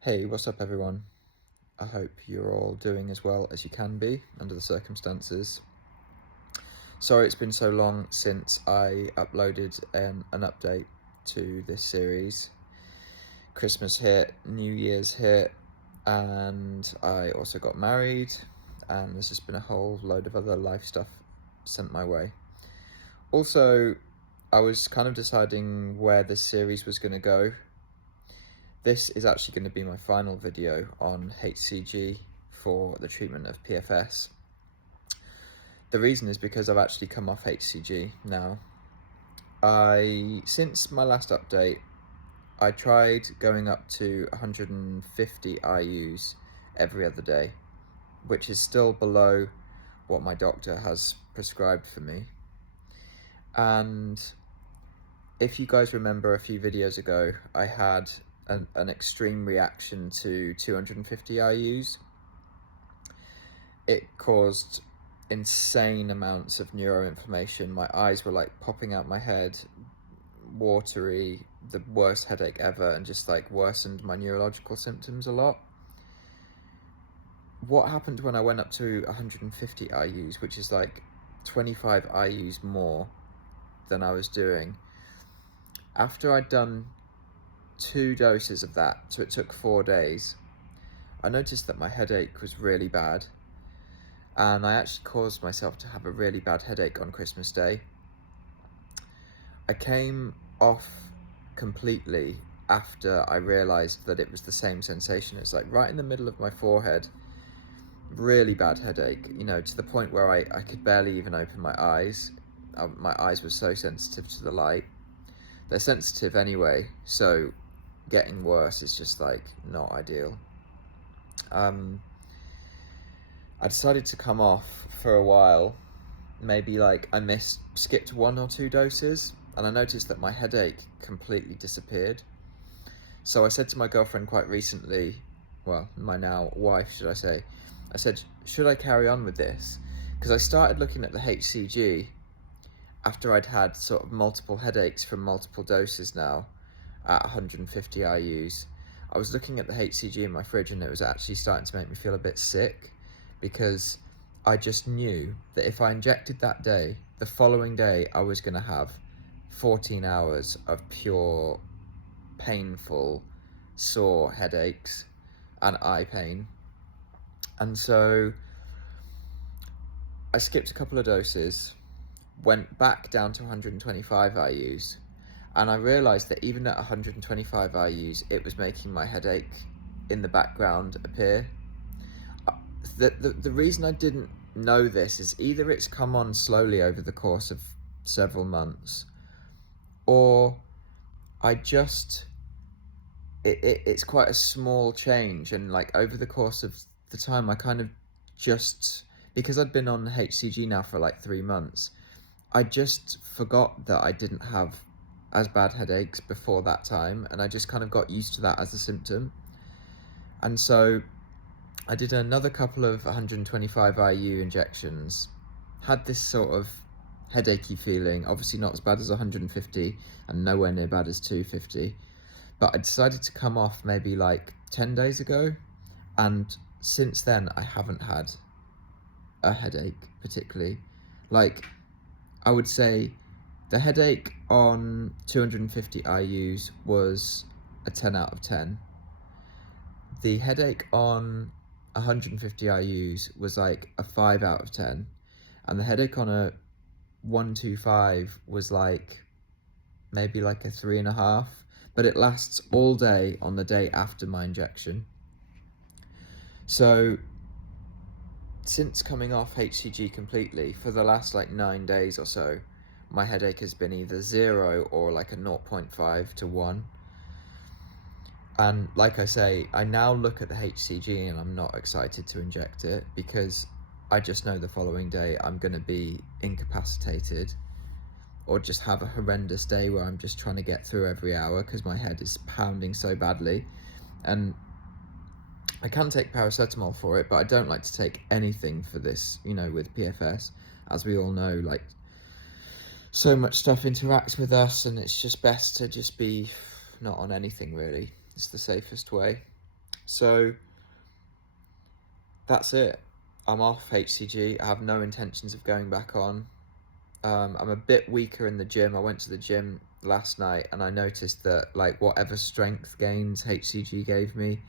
Hey, what's up everyone? I hope you're all doing as well as you can be under the circumstances. Sorry it's been so long since I uploaded an update to this series. Christmas hit, New Year's hit, and I also got married, and there's just been a whole load of other life stuff sent my way. Also, I was kind of deciding where this series was going to go. This is actually going to be my final video on HCG for the treatment of PFS. The reason is because I've actually come off HCG now. Since my last update, I tried going up to 150 IUs every other day, which is still below what my doctor has prescribed for me. And if you guys remember a few videos ago, I had an extreme reaction to 250 IUs. It caused insane amounts of neuroinflammation. My eyes were like popping out my head, watery, the worst headache ever, and just like worsened my neurological symptoms a lot. What happened when I went up to 150 IUs, which is like 25 IUs more than I was doing? After I'd done 2 doses of that, so it took 4 days, I noticed that my headache was really bad, and I actually caused myself to have a really bad headache on Christmas Day. I came off completely after I realized that it was the same sensation. It's like right in the middle of my forehead, really bad headache, you know, to the point where I could barely even open my eyes. My eyes were so sensitive to the light. They're sensitive anyway, so getting worse is just like not ideal. I decided to come off for a while. Maybe like I skipped 1 or 2 doses, and I noticed that my headache completely disappeared. So I said to my girlfriend quite recently, well, my now wife, should I say, I said, should I carry on with this? Because I started looking at the HCG after I'd had sort of multiple headaches from multiple doses now at 150 IUs. I was looking at the HCG in my fridge, and it was actually starting to make me feel a bit sick, because I just knew that if I injected that day, the following day I was going to have 14 hours of pure, painful, sore headaches and eye pain. And so I skipped a couple of doses, went back down to 125 IUs, and I realized that even at 125 IUs, it was making my headache in the background appear. The reason I didn't know this is either it's come on slowly over the course of several months, or it's quite a small change, and like over the course of the time I kind of just, because I'd been on HCG now for like 3 months, I just forgot that I didn't have as bad headaches before that time, and I just kind of got used to that as a symptom. And so I did another couple of 125 IU injections, had this sort of headachy feeling, obviously not as bad as 150 and nowhere near bad as 250, but I decided to come off maybe like 10 days ago, and since then I haven't had a headache particularly. Like, I would say the headache on 250 IUs was a 10 out of 10. The headache on 150 IUs was like a 5 out of 10, and the headache on a 125 was like maybe like a 3.5, but it lasts all day on the day after my injection. So since coming off HCG completely, for the last like 9 days or so, my headache has been either 0 or like a 0.5 to 1. And like I say, I now look at the HCG and I'm not excited to inject it, because I just know the following day I'm going to be incapacitated, or just have a horrendous day where I'm just trying to get through every hour because my head is pounding so badly. And I can take paracetamol for it, but I don't like to take anything for this, you know, with PFS. As we all know, like, so much stuff interacts with us, and it's just best to just be not on anything really. It's the safest way. So that's it. I'm off HCG. I have no intentions of going back on. I'm a bit weaker in the gym. I went to the gym last night and I noticed that like whatever strength gains HCG gave me,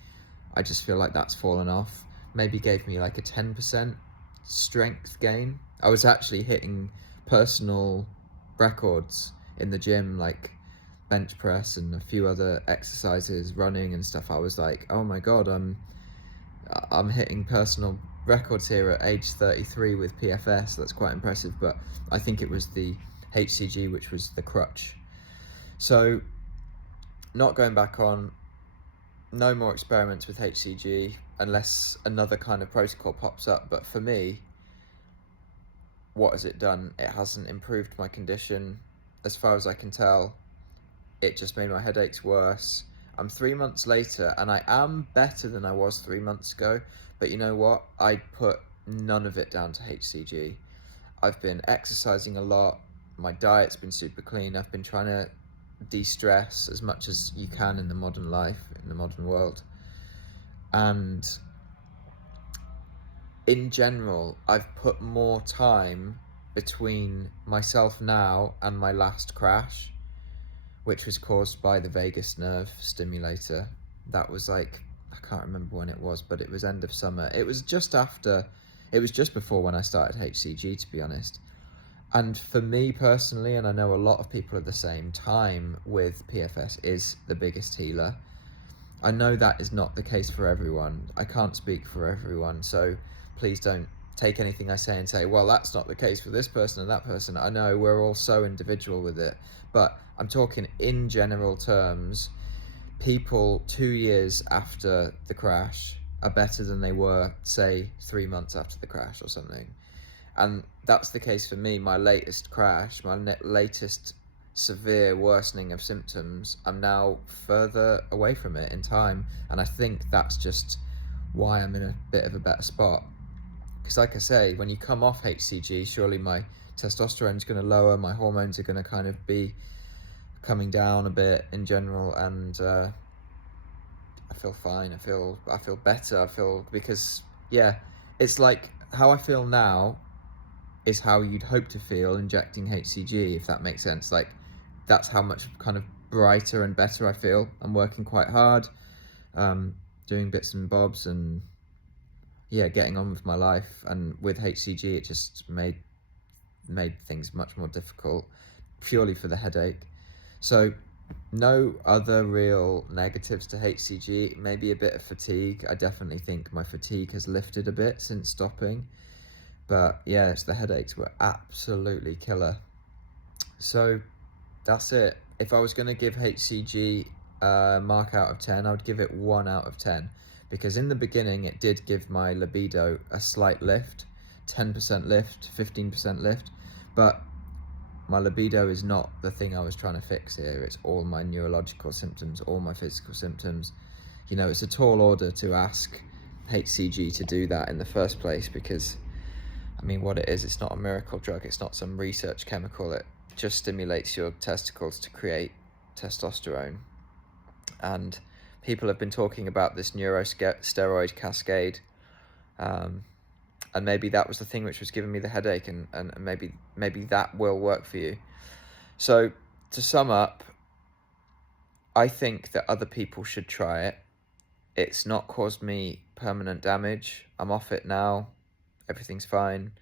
I just feel like that's fallen off. Maybe gave me like a 10% strength gain. I was actually hitting personal records in the gym, like bench press and a few other exercises, running and stuff. I was like, oh my god, I'm hitting personal records here at age 33 with PFS. That's quite impressive, but I think it was the HCG which was the crutch. So not going back on, no more experiments with HCG unless another kind of protocol pops up. But for me, what has it done? It hasn't improved my condition as far as I can tell. It just made my headaches worse. I'm 3 months later and I am better than I was 3 months ago, but you know what? I put none of it down to HCG. I've been exercising a lot, my diet's been super clean, I've been trying to de-stress as much as you can in the modern life, in the modern world. And in general, I've put more time between myself now and my last crash, which was caused by the vagus nerve stimulator. That was like, I can't remember when it was, but it was end of summer. It was just before when I started HCG, to be honest. And for me personally, and I know a lot of people are the same, time with PFS is the biggest healer. I know that is not the case for everyone. I can't speak for everyone, so please don't take anything I say and say, well, that's not the case for this person and that person. I know we're all so individual with it, but I'm talking in general terms. People 2 years after the crash are better than they were, say, 3 months after the crash or something. And that's the case for me. My latest crash, my latest severe worsening of symptoms, I'm now further away from it in time. And I think that's just why I'm in a bit of a better spot. Because like I say, when you come off HCG, surely my testosterone's going to lower, my hormones are going to kind of be coming down a bit in general, and I feel fine. I feel better. Because yeah, it's like how I feel now is how you'd hope to feel injecting HCG, if that makes sense. Like, that's how much kind of brighter and better I feel. I'm working quite hard, doing bits and bobs, and yeah, getting on with my life. And with HCG, it just made things much more difficult, purely for the headache. So no other real negatives to HCG, maybe a bit of fatigue. I definitely think my fatigue has lifted a bit since stopping. But yeah, the headaches were absolutely killer. So that's it. If I was going to give HCG a mark out of 10, I would give it 1 out of 10. Because in the beginning, it did give my libido a slight lift, 10% lift, 15% lift. But my libido is not the thing I was trying to fix here. It's all my neurological symptoms, all my physical symptoms. You know, it's a tall order to ask HCG to do that in the first place, because I mean, what it is, it's not a miracle drug. It's not some research chemical. It just stimulates your testicles to create testosterone. And people have been talking about this neurosteroid cascade. And maybe that was the thing which was giving me the headache, and maybe that will work for you. So to sum up, I think that other people should try it. It's not caused me permanent damage. I'm off it now. Everything's fine.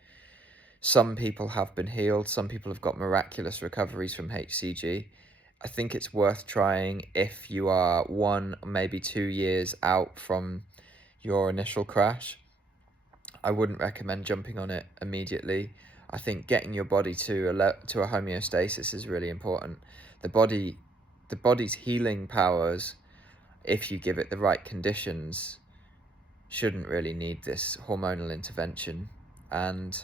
Some people have been healed. Some people have got miraculous recoveries from HCG. I think it's worth trying if you are 1, maybe 2 years out from your initial crash. I wouldn't recommend jumping on it immediately. I think getting your body to a homeostasis is really important. The body's healing powers, if you give it the right conditions, shouldn't really need this hormonal intervention. And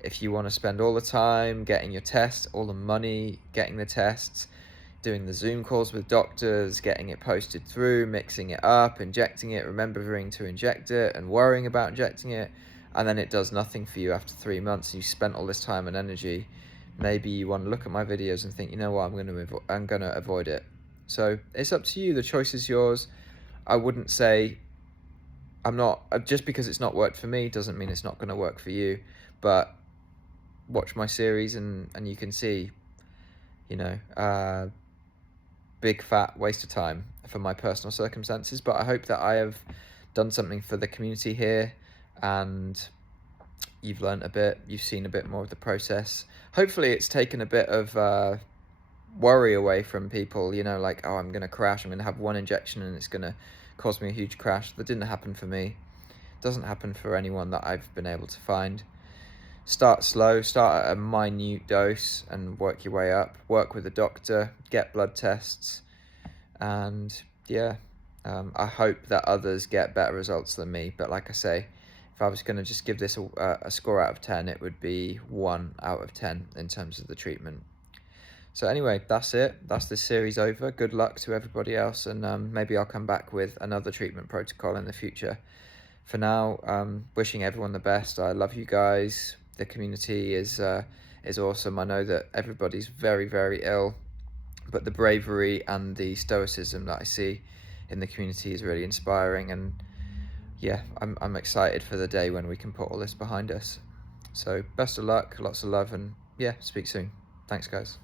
if you want to spend all the time getting your tests, all the money getting the tests, doing the Zoom calls with doctors, getting it posted through, mixing it up, injecting it, remembering to inject it, and worrying about injecting it, and then it does nothing for you after 3 months, and you spent all this time and energy, maybe you want to look at my videos and think, you know what, I'm going to avoid it. So it's up to you. The choice is yours. I wouldn't say I'm not, just because it's not worked for me doesn't mean it's not going to work for you. But watch my series and you can see, you know, big fat waste of time for my personal circumstances. But I hope that I have done something for the community here, and you've learnt a bit, you've seen a bit more of the process. Hopefully it's taken a bit of worry away from people, you know, like, oh, I'm going to crash, I'm going to have one injection and it's going to cause me a huge crash. That didn't happen for me. It doesn't happen for anyone that I've been able to find. Start slow, start at a minute dose and work your way up. Work with a doctor, get blood tests, and yeah, I hope that others get better results than me. But like I say, if I was going to just give this a score out of 10, it would be 1 out of 10 in terms of the treatment. So anyway, that's it. That's this series over. Good luck to everybody else, and maybe I'll come back with another treatment protocol in the future. For now, wishing everyone the best. I love you guys. The community is awesome. I know that everybody's very, very ill, but the bravery and the stoicism that I see in the community is really inspiring. And yeah, I'm excited for the day when we can put all this behind us. So best of luck, lots of love, and yeah, speak soon. Thanks, guys.